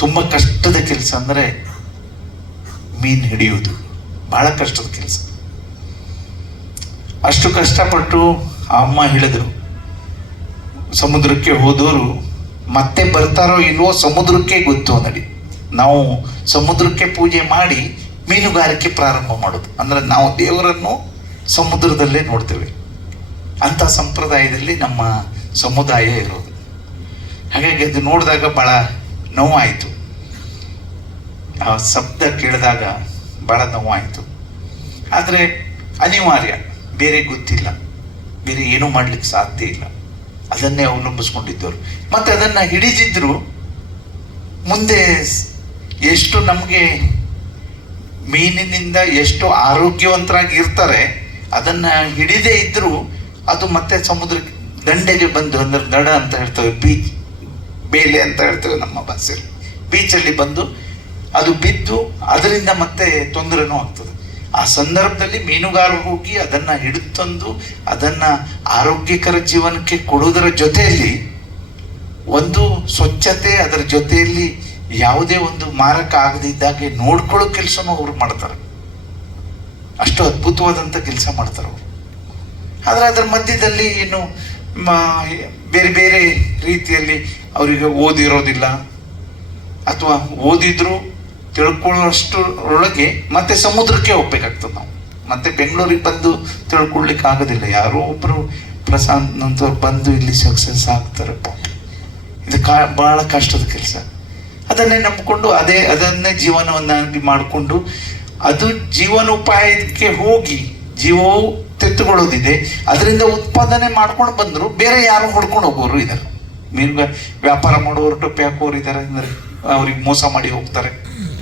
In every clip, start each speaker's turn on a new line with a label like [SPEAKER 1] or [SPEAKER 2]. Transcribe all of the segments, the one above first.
[SPEAKER 1] ತುಂಬ ಕಷ್ಟದ ಕೆಲಸ ಅಂದರೆ ಮೀನು ಹಿಡಿಯುವುದು. ಬಹಳ ಕಷ್ಟದ ಕೆಲಸ. ಅಷ್ಟು ಕಷ್ಟಪಟ್ಟು ಆ ಅಮ್ಮ ಹೇಳಿದರು, ಸಮುದ್ರಕ್ಕೆ ಹೋದವರು ಮತ್ತೆ ಬರ್ತಾರೋ ಇಲ್ವೋ ಸಮುದ್ರಕ್ಕೆ ಗೊತ್ತು ನಡಿ ನಾವು ಸಮುದ್ರಕ್ಕೆ ಪೂಜೆ ಮಾಡಿ ಮೀನುಗಾರಿಕೆ ಪ್ರಾರಂಭ ಮಾಡೋದು. ಅಂದ್ರೆ ನಾವು ದೇವರನ್ನು ಸಮುದ್ರದಲ್ಲೇ ನೋಡ್ತೇವೆ. ಅಂಥ ಸಂಪ್ರದಾಯದಲ್ಲಿ ನಮ್ಮ ಸಮುದಾಯ ಇರೋದು. ಹಾಗಾಗಿ ಅದು ನೋಡಿದಾಗ ಭಾಳ ನೋವಾಯಿತು. ಆ ಶಬ್ದ ಕೇಳಿದಾಗ ಭಾಳ ನೋವಾಯಿತು. ಆದರೆ ಅನಿವಾರ್ಯ, ಬೇರೆ ಗೊತ್ತಿಲ್ಲ. ಬೇರೆ ಏನೂ ಮಾಡಲಿಕ್ಕೆ ಸಾಧ್ಯ ಇಲ್ಲ. ಅದನ್ನೇ ಅವಲಂಬಿಸ್ಕೊಂಡಿದ್ದವರು. ಮತ್ತು ಅದನ್ನು ಹಿಡಿದಿದ್ರು ಮುಂದೆ ಎಷ್ಟು ನಮಗೆ ಮೀನಿನಿಂದ ಎಷ್ಟು ಆರೋಗ್ಯವಂತರಾಗಿ ಇರ್ತಾರೆ, ಅದನ್ನು ಹಿಡಿದೇ ಇದ್ದರೂ ಅದು ಮತ್ತೆ ಸಮುದ್ರ ದಂಡೆಗೆ ಬಂದು, ಅಂದರೆ ದಡ ಅಂತ ಹೇಳ್ತೇವೆ, ಬೀಚ್, ಬೇಲೆ ಅಂತ ಹೇಳ್ತೇವೆ ನಮ್ಮ ಭಾಷೆಯಲ್ಲಿ. ಬೀಚಲ್ಲಿ ಬಂದು ಅದು ಬಿದ್ದು ಅದರಿಂದ ಮತ್ತೆ ತೊಂದರೆನೂ ಆಗ್ತದೆ. ಆ ಸಂದರ್ಭದಲ್ಲಿ ಮೀನುಗಾರರು ಹೋಗಿ ಅದನ್ನು ಹಿಡಿದು ಅದನ್ನ ಆರೋಗ್ಯಕರ ಜೀವನಕ್ಕೆ ಕೊಡುವುದರ ಜೊತೆಯಲ್ಲಿ ಒಂದು ಸ್ವಚ್ಛತೆ ಅದರ ಜೊತೆಯಲ್ಲಿ ಯಾವುದೇ ಒಂದು ಮಾರಕ ಆಗದಿದ್ದಾಗೆ ನೋಡ್ಕೊಳ್ಳೋ ಕೆಲಸನೂ ಅವರು ಮಾಡ್ತಾರೆ. ಅಷ್ಟು ಅದ್ಭುತವಾದಂಥ ಕೆಲಸ ಮಾಡ್ತಾರೆ ಅವರು. ಆದರೆ ಅದರ ಮಧ್ಯದಲ್ಲಿ ಏನು ಬೇರೆ ಬೇರೆ ರೀತಿಯಲ್ಲಿ ಅವರಿಗೆ ಓದಿರೋದಿಲ್ಲ. ಅಥವಾ ಓದಿದ್ರು ತಿಳ್ಕೊಳ್ಳೋಷ್ಟರೊಳಗೆ ಮತ್ತೆ ಸಮುದ್ರಕ್ಕೆ ಹೋಗ್ಬೇಕಾಗ್ತದೆ ನಾವು. ಮತ್ತೆ ಬೆಂಗಳೂರಿಗೆ ಬಂದು ತಿಳ್ಕೊಳ್ಲಿಕ್ಕೆ ಆಗೋದಿಲ್ಲ. ಯಾರೋ ಒಬ್ರು ಪ್ರಶಾಂತ್ ನಂತವ್ರು ಬಂದು ಇಲ್ಲಿ ಸಕ್ಸಸ್ ಆಗ್ತಾರಪ್ಪ. ಇದು ಕಾ, ಬಹಳ ಕಷ್ಟದ ಕೆಲಸ. ಅದನ್ನೇ ನಂಬಿಕೊಂಡು ಅದೇ, ಅದನ್ನೇ ಜೀವನವನ್ನಾಗಿ ಮಾಡಿಕೊಂಡು ಅದು ಜೀವನೋಪಾಯಕ್ಕೆ ಹೋಗಿ ಜೀವವು ತೆತ್ತುಕೊಳ್ಳೋದಿದೆ. ಅದರಿಂದ ಉತ್ಪಾದನೆ ಮಾಡ್ಕೊಂಡು ಬಂದರು. ಬೇರೆ ಯಾರು ಹೊಡ್ಕೊಂಡು ಹೋಗೋರು ಇದ್ದಾರೆ ಮೀನು ವ್ಯಾಪಾರ ಮಾಡೋರು ಟೊಪ್ಪಿ ಹಾಕೋರು ಇದ್ದಾರೆ ಅಂದ್ರೆ ಅವ್ರಿಗೆ ಮೋಸ ಮಾಡಿ ಹೋಗ್ತಾರೆ.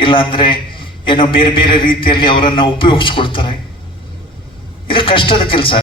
[SPEAKER 1] ಇಲ್ಲಾಂದ್ರೆ ಏನೋ ಬೇರೆ ಬೇರೆ ರೀತಿಯಲ್ಲಿ ಅವರನ್ನ ಉಪಯೋಗಿಸ್ಕೊಳ್ತಾರೆ. ಇದು ಕಷ್ಟದ ಕೆಲಸ.